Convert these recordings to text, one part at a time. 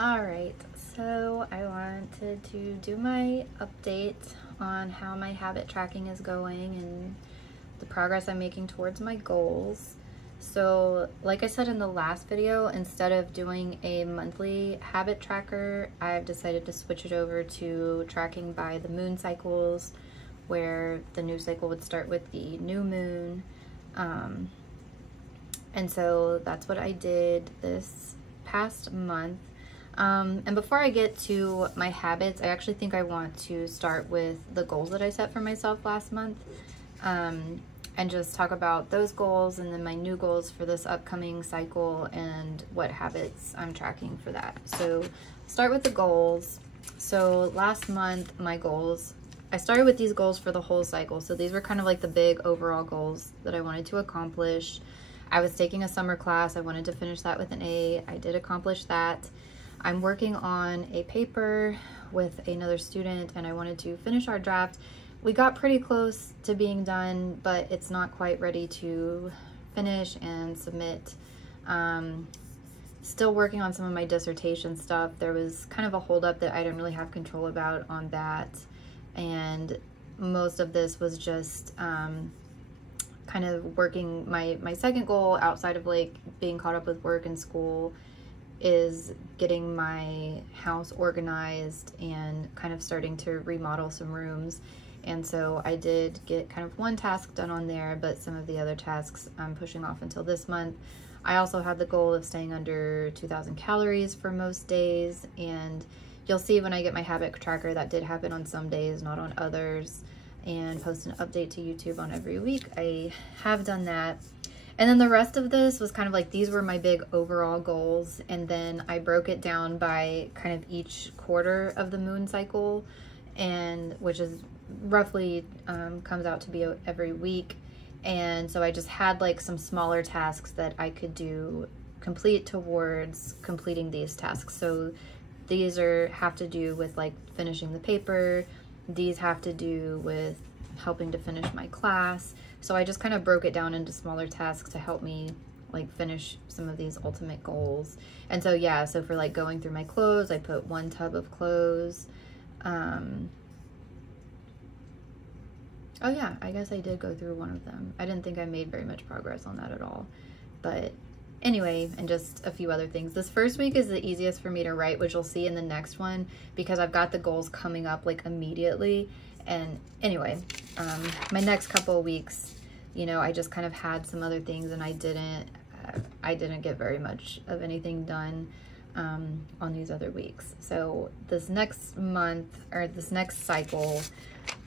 Alright, so I wanted to do my update on how my habit tracking is going and the progress I'm making towards my goals. So like I said in the last video, instead of doing a monthly habit tracker, I've decided to switch it over to tracking by the moon cycles, where the new cycle would start with the new moon. And so that's what I did this past month. And before I get to my habits, I actually think I want to start with the goals that I set for myself last month, and just talk about those goals and then my new goals for this upcoming cycle and what habits I'm tracking for that. So start with the goals. So last month, my goals, I started with these goals for the whole cycle. So these were kind of like the big overall goals that I wanted to accomplish. I was taking a summer class. I wanted to finish that with an A. I did accomplish that. I'm working on a paper with another student and I wanted to finish our draft. We got pretty close to being done, but it's not quite ready to finish and submit. Still working on some of my dissertation stuff. There was kind of a holdup that I didn't really have control about on that. And most of this was just kind of working my second goal outside of like being caught up with work and school is getting my house organized and kind of starting to remodel some rooms. And so I did get kind of one task done on there, but some of the other tasks I'm pushing off until this month. I also had the goal of staying under 2,000 calories for most days, and you'll see when I get my habit tracker that did happen on some days, not on others, and post an update to YouTube on every week. I have done that. And then the rest of this was kind of like, these were my big overall goals. And then I broke it down by kind of each quarter of the moon cycle, and which is roughly comes out to be every week. And so I just had like some smaller tasks that I could complete towards completing these tasks. So these have to do with like finishing the paper. These have to do with helping to finish my class. So I just kind of broke it down into smaller tasks to help me like finish some of these ultimate goals. And so yeah, so for like going through my clothes, I put 1 tub of clothes. Oh yeah, I guess I did go through one of them. I didn't think I made very much progress on that at all. But anyway, and just a few other things. This first week is the easiest for me to write, which you'll see in the next one, because I've got the goals coming up like immediately. And anyway, my next couple of weeks, you know, I just kind of had some other things and I didn't get very much of anything done on these other weeks. So this next month, or this next cycle,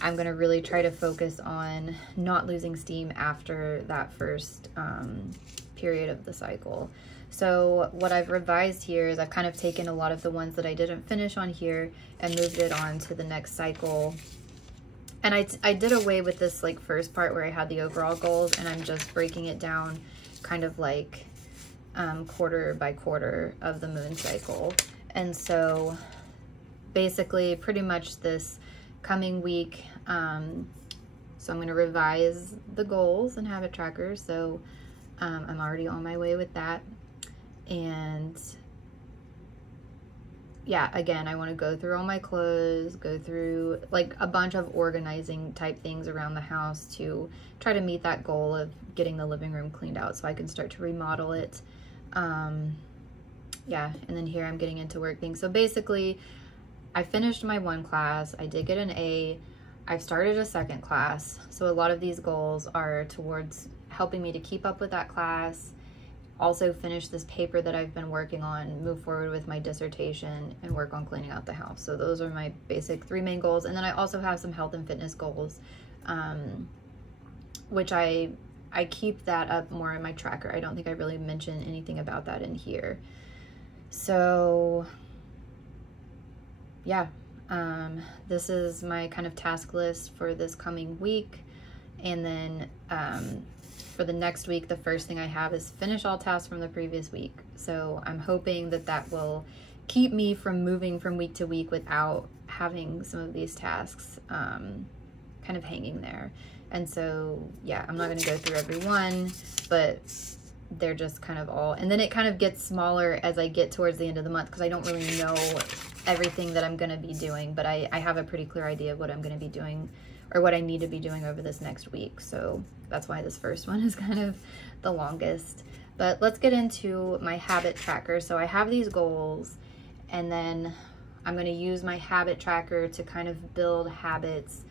I'm gonna really try to focus on not losing steam after that first period of the cycle. So what I've revised here is I've kind of taken a lot of the ones that I didn't finish on here and moved it on to the next cycle. And I did away with this like first part where I had the overall goals, and I'm just breaking it down kind of like quarter by quarter of the moon cycle. And so basically pretty much this coming week, so I'm going to revise the goals and habit tracker. So I'm already on my way with that. And yeah, again, I want to go through all my clothes, go through like a bunch of organizing type things around the house to try to meet that goal of getting the living room cleaned out so I can start to remodel it. Yeah, and then here I'm getting into work things. So basically, I finished my one class. I did get an A. I've started a second class. So a lot of these goals are towards helping me to keep up with that class, also finish this paper that I've been working on, move forward with my dissertation, and work on cleaning out the house. So those are my basic 3 main goals. And then I also have some health and fitness goals, which I keep that up more in my tracker. I don't think I really mentioned anything about that in here. So yeah, this is my kind of task list for this coming week. And then for the next week, the first thing I have is finish all tasks from the previous week. So I'm hoping that that will keep me from moving from week to week without having some of these tasks kind of hanging there. And so, yeah, I'm not going to go through every one, but they're just kind of all, and then it kind of gets smaller as I get towards the end of the month, because I don't really know everything that I'm going to be doing, but I have a pretty clear idea of what I'm going to be doing, or what I need to be doing over this next week. So that's why this first one is kind of the longest. But let's get into my habit tracker. So I have these goals, and then I'm going to use my habit tracker to kind of build habits,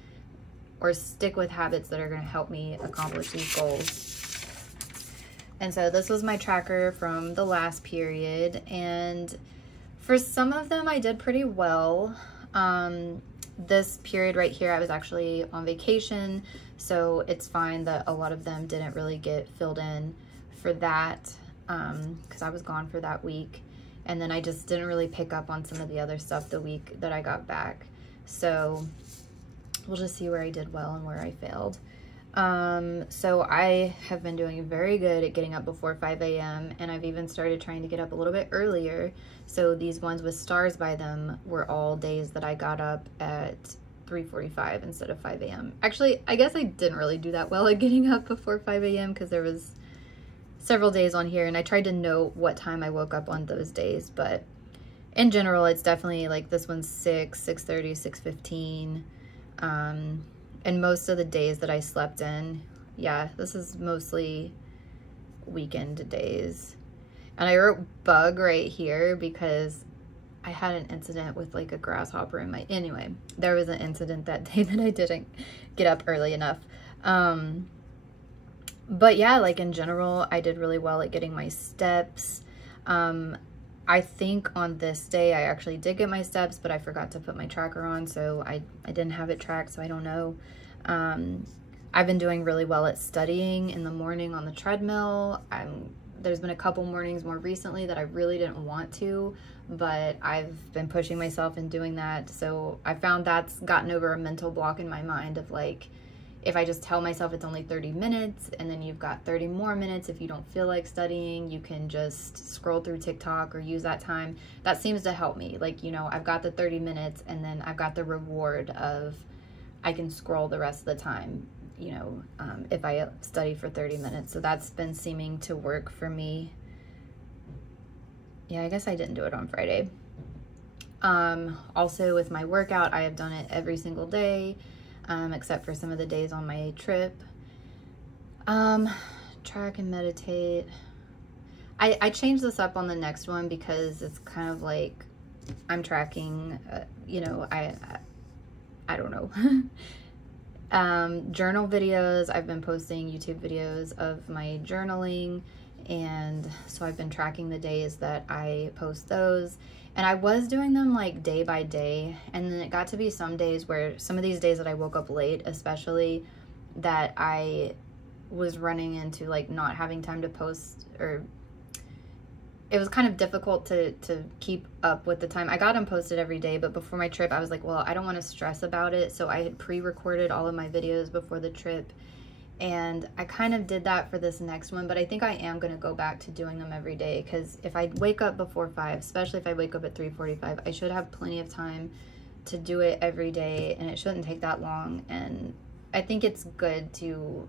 or stick with habits that are going to help me accomplish these goals. And so this was my tracker from the last period, and for some of them I did pretty well. This period right here, I was actually on vacation, so it's fine that a lot of them didn't really get filled in for that, because I was gone for that week. And then I just didn't really pick up on some of the other stuff the week that I got back. So we'll just see where I did well and where I failed. So I have been doing very good at getting up before 5 a.m. and I've even started trying to get up a little bit earlier. So these ones with stars by them were all days that I got up at 3:45 instead of 5 a.m. Actually, I guess I didn't really do that well at getting up before 5 a.m. because there was several days on here and I tried to note what time I woke up on those days, but in general, it's definitely like this one's 6, 6:30, 6:15. And most of the days that I slept in, yeah, this is mostly weekend days. And I wrote bug right here because I had an incident with like a grasshopper in my, anyway, there was an incident that day that I didn't get up early enough. But yeah, like in general, I did really well at getting my steps. I think on this day, I actually did get my steps, but I forgot to put my tracker on, so I didn't have it tracked, so I don't know. I've been doing really well at studying in the morning on the treadmill. There's been a couple mornings more recently that I really didn't want to, but I've been pushing myself and doing that. So I found that's gotten over a mental block in my mind of like, if I just tell myself it's only 30 minutes and then you've got 30 more minutes, if you don't feel like studying, you can just scroll through TikTok or use that time. That seems to help me. Like, you know, I've got the 30 minutes and then I've got the reward of I can scroll the rest of the time, you know, if I study for 30 minutes. So that's been seeming to work for me. Yeah, I guess I didn't do it on Friday. Also with my workout, I have done it every single day. Except for some of the days on my trip. Track and meditate. I changed this up on the next one because it's kind of like I'm tracking, you know, I don't know. Journal videos. I've been posting YouTube videos of my journaling, and so I've been tracking the days that I post those. And I was doing them like day by day, and then it got to be some days where some of these days that I woke up late, especially, that I was running into like not having time to post, or it was kind of difficult to keep up with the time. I got them posted every day, but before my trip I was like, well, I don't want to stress about it, so I had pre-recorded all of my videos before the trip. And I kind of did that for this next one, but I think I am going to go back to doing them every day, because if I wake up before 5, especially if I wake up at 3:45, I should have plenty of time to do it every day, and it shouldn't take that long. And I think it's good to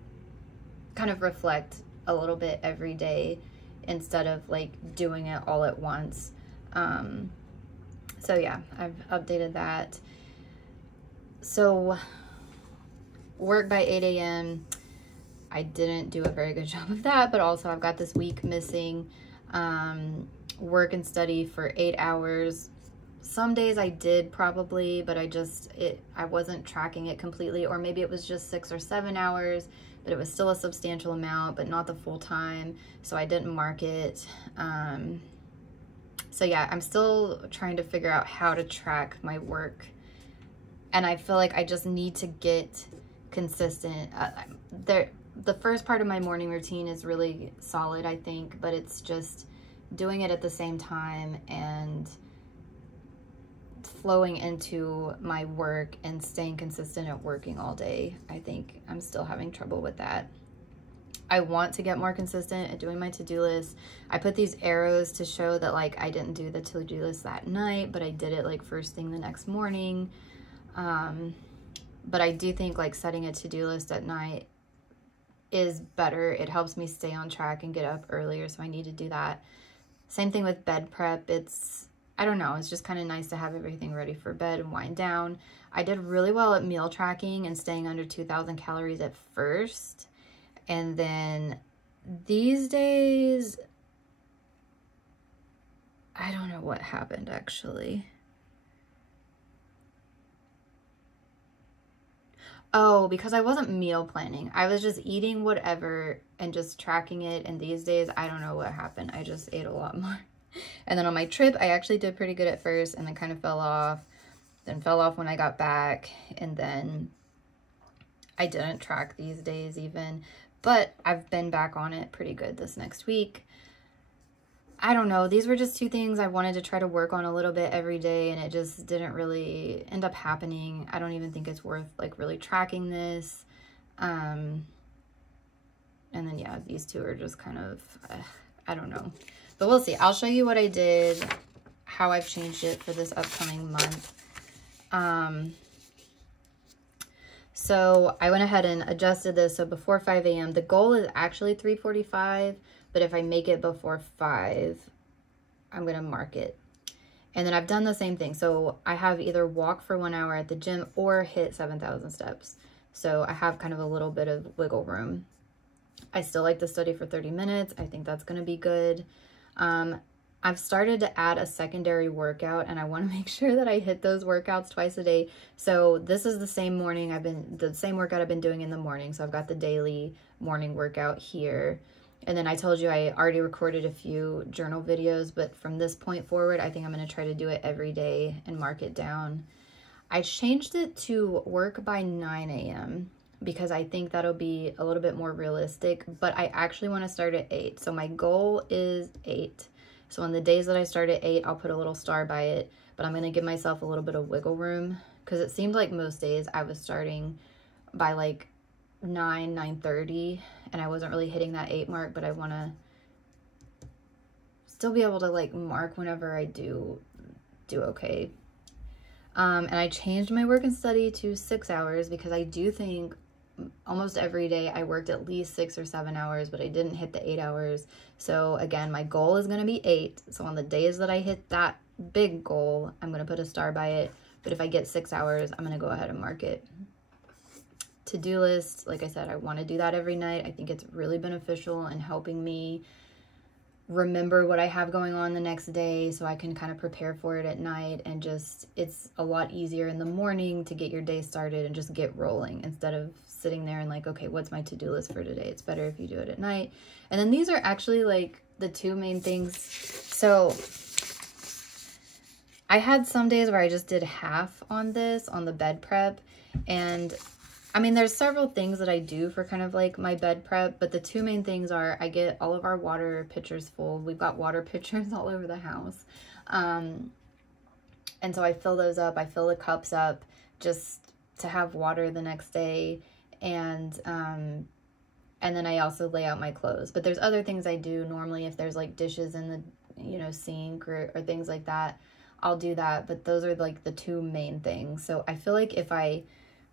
kind of reflect a little bit every day instead of like doing it all at once. So yeah, I've updated that. So work by 8 a.m. I didn't do a very good job of that, but also I've got this week missing. Work and study for 8 hours. Some days I did probably, but I wasn't tracking it completely, or maybe it was just 6 or 7 hours, but it was still a substantial amount, but not the full time, so I didn't mark it. So yeah, I'm still trying to figure out how to track my work, and I feel like I just need to get consistent. The first part of my morning routine is really solid, I think, but it's just doing it at the same time and flowing into my work and staying consistent at working all day. I think I'm still having trouble with that. I want to get more consistent at doing my to-do list. I put these arrows to show that like I didn't do the to-do list that night, but I did it like first thing the next morning. But I do think like setting a to-do list at night is better. It helps me stay on track and get up earlier, so I need to do that. Same thing with bed prep. I don't know, it's just kind of nice to have everything ready for bed and wind down. I did really well at meal tracking and staying under 2,000 calories at first. And then these days, I don't know what happened actually. Oh, because I wasn't meal planning. I was just eating whatever and just tracking it. And these days, I don't know what happened. I just ate a lot more. And then on my trip, I actually did pretty good at first and then kind of fell off. Then fell off when I got back. And then I didn't track these days even. But I've been back on it pretty good this next week. I don't know. These were just two things I wanted to try to work on a little bit every day, and it just didn't really end up happening. I don't even think it's worth like really tracking this. And then yeah, these two are just kind of, I don't know. But we'll see. I'll show you what I did, how I've changed it for this upcoming month. So I went ahead and adjusted this. So before 5 a.m., the goal is actually 3:45. But if I make it before 5, I'm going to mark it. And then I've done the same thing. So I have either walk for 1 hour at the gym or hit 7,000 steps. So I have kind of a little bit of wiggle room. I still like to study for 30 minutes. I think that's going to be good. I've started to add a secondary workout, and I want to make sure that I hit those workouts twice a day. So this is the same workout I've been doing in the morning. So I've got the daily morning workout here. And then I told you I already recorded a few journal videos, but from this point forward, I think I'm going to try to do it every day and mark it down. I changed it to work by 9 a.m. because I think that'll be a little bit more realistic, but I actually want to start at 8. So my goal is 8. So on the days that I start at 8, I'll put a little star by it, but I'm going to give myself a little bit of wiggle room because it seemed like most days I was starting by like 9:30, and I wasn't really hitting that 8 mark, but I want to still be able to like mark whenever I do okay. And I changed my work and study to 6 hours because I do think almost every day I worked at least 6 or 7 hours, but I didn't hit the 8 hours. So again, my goal is going to be 8. So on the days that I hit that big goal, I'm going to put a star by it. But if I get 6 hours, I'm going to go ahead and mark it. To-do list, like I said, I want to do that every night. I think it's really beneficial in helping me remember what I have going on the next day so I can kind of prepare for it at night, and just it's a lot easier in the morning to get your day started and just get rolling instead of sitting there and like, okay, what's my to-do list for today? It's better if you do it at night. And then these are actually like the two main things. So I had some days where I just did half on this, on the bed prep, and I mean, there's several things that I do for kind of like my bed prep, but the two main things are I get all of our water pitchers full. We've got water pitchers all over the house. And so I fill those up. I fill the cups up just to have water the next day. And then I also lay out my clothes. But there's other things I do normally if there's like dishes in the, sink or things like that. I'll do that. But those are like the two main things. So I feel like if I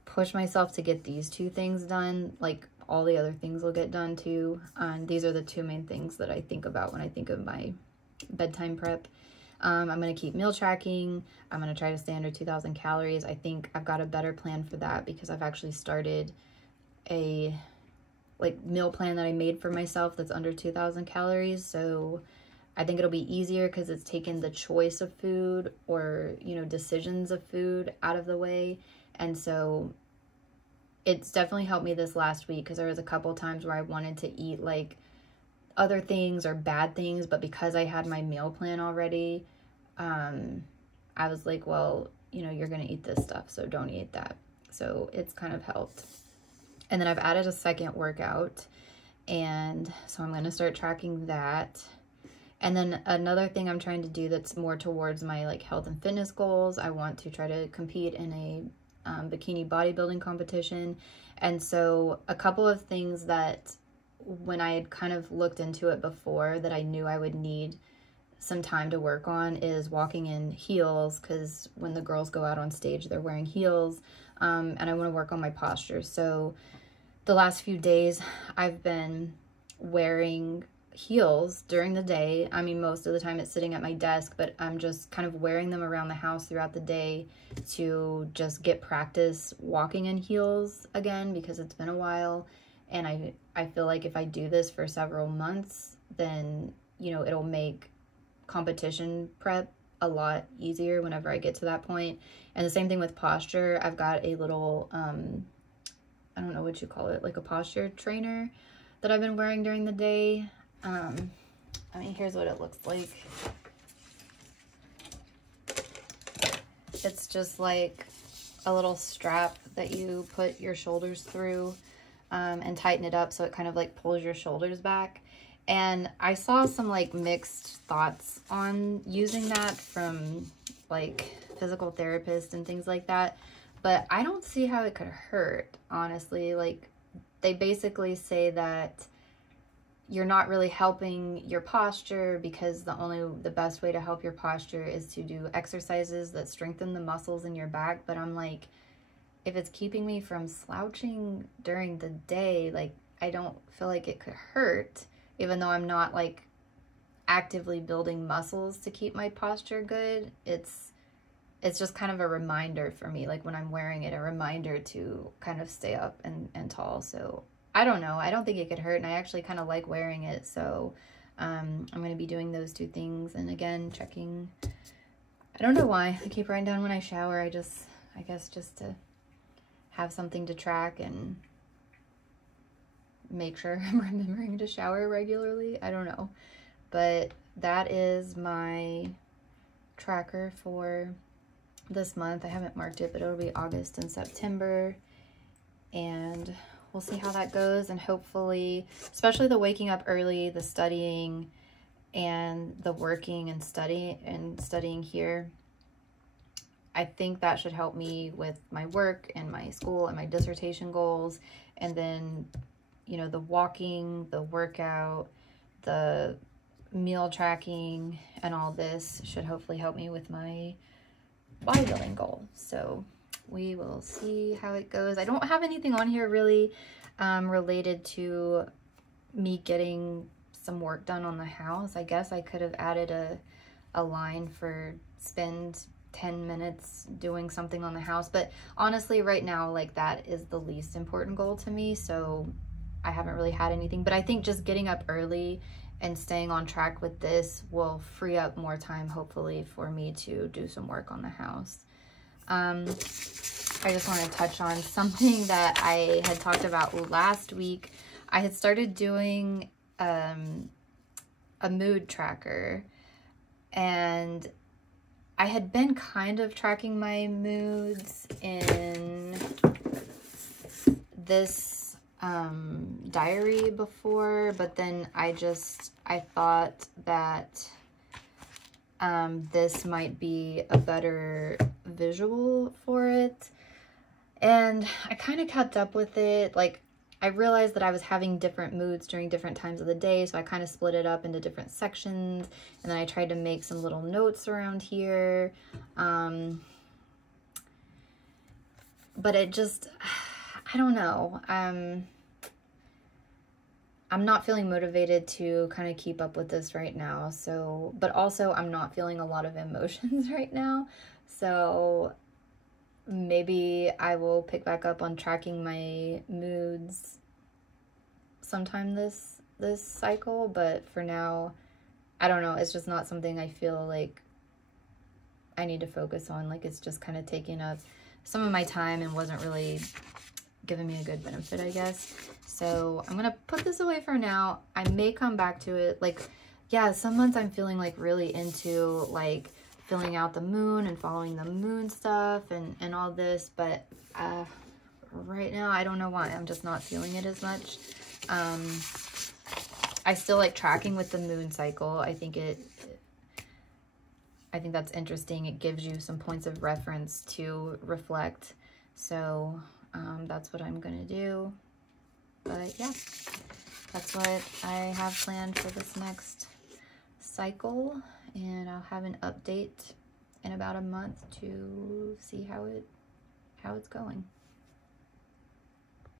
push myself to get these two things done, like all the other things will get done too. These are the two main things that I think about when I think of my bedtime prep. I'm going to keep meal tracking. I'm going to try to stay under 2,000 calories. I think I've got a better plan for that because I've actually started a meal plan that I made for myself that's under 2,000 calories. So I think it'll be easier because it's taken the choice of food or, decisions of food out of the way. And so it's definitely helped me this last week because there was a couple times where I wanted to eat like other things or bad things, but because I had my meal plan already, I was like, well, you're going to eat this stuff, so don't eat that. So it's kind of helped. And then I've added a second workout, and so I'm going to start tracking that. And then another thing I'm trying to do that's more towards my like health and fitness goals, I want to try to compete in a bikini bodybuilding competition. And so a couple of things that when I had kind of looked into it before that I knew I would need some time to work on is walking in heels, because when the girls go out on stage they're wearing heels, and I want to work on my posture. So the last few days I've been wearing heels during the day. I mean, most of the time it's sitting at my desk, but I'm just kind of wearing them around the house throughout the day to just get practice walking in heels again, because it's been a while. And I feel like if I do this for several months, then, you know, it'll make competition prep a lot easier whenever I get to that point. And the same thing with posture. I've got a little, I don't know what you call it, like a posture trainer that I've been wearing during the day. I mean, here's what it looks like. It's just like a little strap that you put your shoulders through and tighten it up so it kind of like pulls your shoulders back. And I saw some like mixed thoughts on using that from like physical therapists and things like that, but I don't see how it could hurt, honestly. Like, they basically say that you're not really helping your posture, because the best way to help your posture is to do exercises that strengthen the muscles in your back. But I'm like, if it's keeping me from slouching during the day, like, I don't feel like it could hurt, even though I'm not like actively building muscles to keep my posture good. It's just kind of a reminder for me, like when I'm wearing it, a reminder to kind of stay up and tall. So I don't know. I don't think it could hurt, and I actually kind of like wearing it. So I'm going to be doing those two things. And again, checking. I don't know why I keep writing down when I shower. I guess just to have something to track and make sure I'm remembering to shower regularly. I don't know. But that is my tracker for this month. I haven't marked it, but it'll be August and September. And we'll see how that goes. And hopefully, especially the waking up early, the studying, and the working and studying here, I think that should help me with my work and my school and my dissertation goals. And then, you know, the walking, the workout, the meal tracking, and all this should hopefully help me with my bodybuilding goal. So we will see how it goes. I don't have anything on here really related to me getting some work done on the house. I guess I could have added a line for spend 10 minutes doing something on the house, but honestly right now, like, that is the least important goal to me, so I haven't really had anything. But I think just getting up early and staying on track with this will free up more time, hopefully, for me to do some work on the house. I just want to touch on something that I had talked about last week. I had started doing a mood tracker, and I had been kind of tracking my moods in this diary before, but then I thought that this might be a better visual for it, and I kind of kept up with it. Like, I realized that I was having different moods during different times of the day, so I kind of split it up into different sections, and then I tried to make some little notes around here, but it just, I don't know. I'm not feeling motivated to kind of keep up with this right now. So, but also I'm not feeling a lot of emotions right now. So maybe I will pick back up on tracking my moods sometime this cycle. But for now, I don't know. It's just not something I feel like I need to focus on. Like, it's just kind of taking up some of my time and wasn't really giving me a good benefit, I guess. So I'm gonna put this away for now. I may come back to it. Like, yeah, some months I'm feeling like really into like filling out the moon and following the moon stuff and all this, but right now I don't know why. I'm just not feeling it as much. I still like tracking with the moon cycle. I think that's interesting. It gives you some points of reference to reflect. So that's what I'm gonna do. But yeah, that's what I have planned for this next cycle, and I'll have an update in about a month to see how it's going.